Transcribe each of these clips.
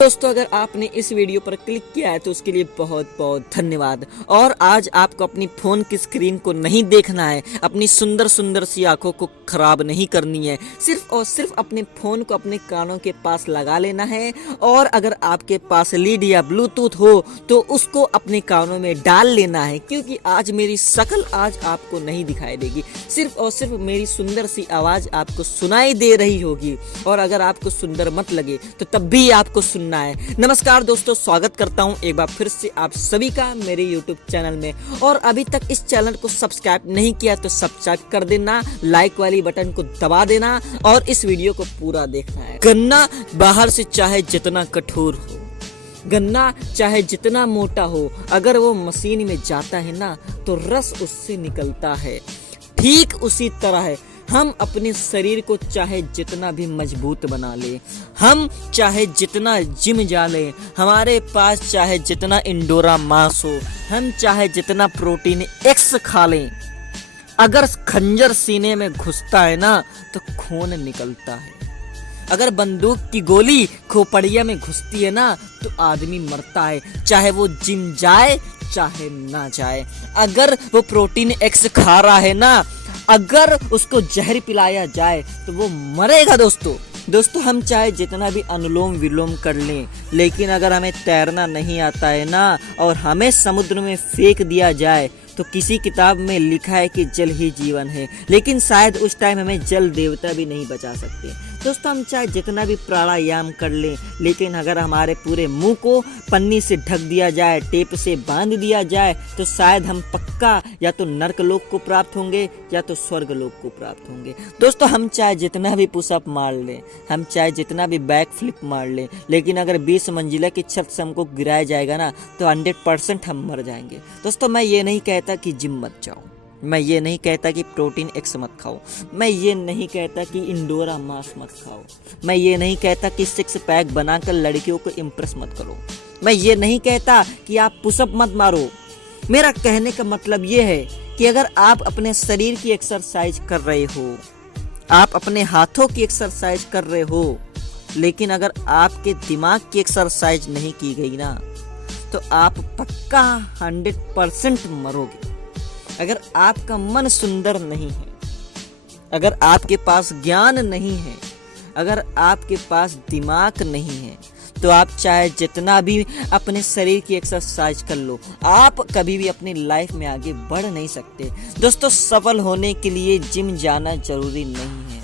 दोस्तों, अगर आपने इस वीडियो पर क्लिक किया है तो उसके लिए बहुत बहुत धन्यवाद। और आज आपको अपनी फ़ोन की स्क्रीन को नहीं देखना है, अपनी सुंदर सुंदर सी आंखों को ख़राब नहीं करनी है। सिर्फ और सिर्फ अपने फ़ोन को अपने कानों के पास लगा लेना है और अगर आपके पास लीड या ब्लूटूथ हो तो उसको अपने कानों में डाल लेना है, क्योंकि आज मेरी शक्ल आज आपको नहीं दिखाई देगी, सिर्फ और सिर्फ मेरी सुंदर सी आवाज़ आपको सुनाई दे रही होगी। और अगर आपको सुंदर मत लगे तो तब भी आपको सुनना है। नमस्कार दोस्तों, स्वागत करता हूं एक बार फिर से आप सभी का मेरे YouTube चैनल में। और अभी तक इस चैनल को सब्सक्राइब नहीं किया तो सब्सक्राइब कर देना, लाइक वाली बटन को दबा देना और इस वीडियो को पूरा देखना है। गन्ना बाहर से चाहे जितना कठोर हो, गन्ना चाहे जितना मोटा हो, अगर वो मशीन में जाता है ना तो रस उससे निकलता है। ठीक उसी तरह है, हम अपने शरीर को चाहे जितना भी मजबूत बना ले, हम चाहे जितना जिम जा ले, हमारे पास चाहे जितना इंडोरा मांस हो, हम चाहे जितना प्रोटीन एक्स खा लें, अगर खंजर सीने में घुसता है ना तो खून निकलता है। अगर बंदूक की गोली खोपड़िया में घुसती है ना तो आदमी मरता है, चाहे वो जिम जाए चाहे ना जाए। अगर वो प्रोटीन एक्स खा रहा है ना, अगर उसको जहर पिलाया जाए तो वो मरेगा। दोस्तों हम चाहे जितना भी अनुलोम विलोम कर लें, लेकिन अगर हमें तैरना नहीं आता है ना और हमें समुद्र में फेंक दिया जाए तो किसी किताब में लिखा है कि जल ही जीवन है, लेकिन शायद उस टाइम हमें जल देवता भी नहीं बचा सकते। दोस्तों हम चाहे जितना भी प्राणायाम कर लें, लेकिन अगर हमारे पूरे मुंह को पन्नी से ढक दिया जाए, टेप से बांध दिया जाए, तो शायद हम पक्का या तो नर्क लोक को प्राप्त होंगे या तो स्वर्ग लोक को प्राप्त होंगे। दोस्तों हम चाहे जितना भी पुशअप मार लें, हम चाहे जितना भी बैक फ्लिप मार लें, लेकिन अगर 20 मंजिला की छत से हमको गिराया जाएगा ना तो 100% हम मर जाएंगे। दोस्तों मैं ये नहीं कहता कि जिम मत जाओ, मैं ये नहीं कहता कि प्रोटीन एक्स मत खाओ, मैं ये नहीं कहता कि इंडोरा मांस मत खाओ, मैं ये नहीं कहता कि 6 पैक बनाकर लड़कियों को इम्प्रेस मत करो, मैं ये नहीं कहता कि आप पुशअप मत मारो। मेरा कहने का मतलब ये है कि अगर आप अपने शरीर की एक्सरसाइज कर रहे हो, आप अपने हाथों की एक्सरसाइज कर रहे हो, लेकिन अगर आपके दिमाग की एक्सरसाइज नहीं की गई ना तो आप पक्का 100% मरोगे। अगर आपका मन सुंदर नहीं है, अगर आपके पास ज्ञान नहीं है, अगर आपके पास दिमाग नहीं है, तो आप चाहे जितना भी अपने शरीर की एक्सरसाइज कर लो, आप कभी भी अपनी लाइफ में आगे बढ़ नहीं सकते। दोस्तों सफल होने के लिए जिम जाना जरूरी नहीं है,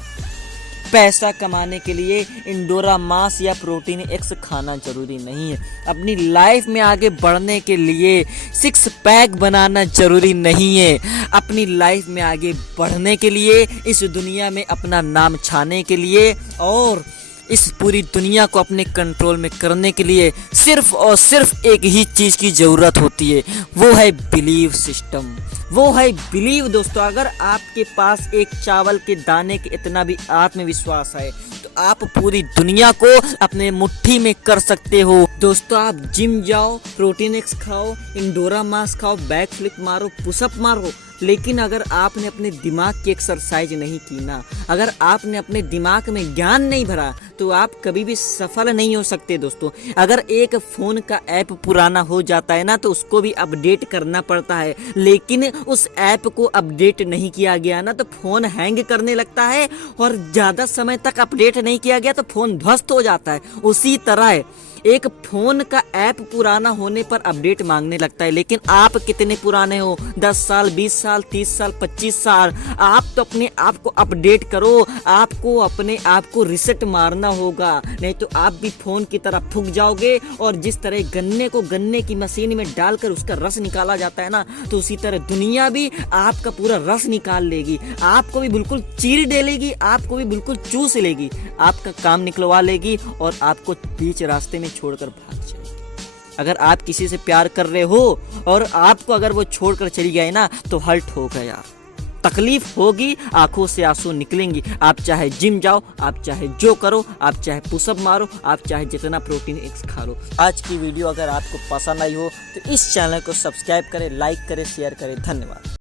पैसा कमाने के लिए इंडोरा मांस या प्रोटीन एक्स खाना जरूरी नहीं है, अपनी लाइफ में आगे बढ़ने के लिए 6 पैक बनाना जरूरी नहीं है, अपनी लाइफ में आगे बढ़ने के लिए, इस दुनिया में अपना नाम छाने के लिए और इस पूरी दुनिया को अपने कंट्रोल में करने के लिए सिर्फ और सिर्फ एक ही चीज़ की ज़रूरत होती है, वो है बिलीव सिस्टम, वो है बिलीव। दोस्तों अगर आपके पास एक चावल के दाने के इतना भी आत्मविश्वास है तो आप पूरी दुनिया को अपने मुट्ठी में कर सकते हो। दोस्तों आप जिम जाओ, प्रोटीन एक्स खाओ, इंडोरा मांस खाओ, बैक फ्लिप मारो, पुशअप मारो, लेकिन अगर आपने अपने दिमाग की एक्सरसाइज नहीं की ना, अगर आपने अपने दिमाग में ज्ञान नहीं भरा तो आप कभी भी सफल नहीं हो सकते। दोस्तों अगर एक फ़ोन का ऐप पुराना हो जाता है ना तो उसको भी अपडेट करना पड़ता है, लेकिन उस ऐप को अपडेट नहीं किया गया ना तो फ़ोन हैंग करने लगता है और ज़्यादा समय तक अपडेट नहीं किया गया तो फ़ोन ध्वस्त हो जाता है। उसी तरह एक फ़ोन का ऐप पुराना होने पर अपडेट मांगने लगता है, लेकिन आप कितने पुराने हो, 10 साल, 20 साल, 30 साल, 25 साल, आप तो अपने आप को अपडेट करो, आपको अपने आप को रिसेट मारना होगा, नहीं तो आप भी फ़ोन की तरह फूक जाओगे। और जिस तरह गन्ने को गन्ने की मशीन में डालकर उसका रस निकाला जाता है ना, तो उसी तरह दुनिया भी आपका पूरा रस निकाल लेगी, आपको भी बिल्कुल चीर डालेगी, आपको भी बिल्कुल चूस लेगी, आपका काम निकलवा लेगी और आपको बीच रास्ते में छोड़कर भाग जाएगी। अगर आप किसी से प्यार कर रहे हो और आपको अगर वो छोड़कर चली गई ना तो हर्ट होगा यार, तकलीफ होगी, आंखों से आंसू निकलेंगी। आप चाहे जिम जाओ, आप चाहे जो करो, आप चाहे पुशअप मारो, आप चाहे जितना प्रोटीन एक्स खा लो। आज की वीडियो अगर आपको पसंद आई हो तो इस चैनल को सब्सक्राइब करें, लाइक करें, शेयर करें। धन्यवाद।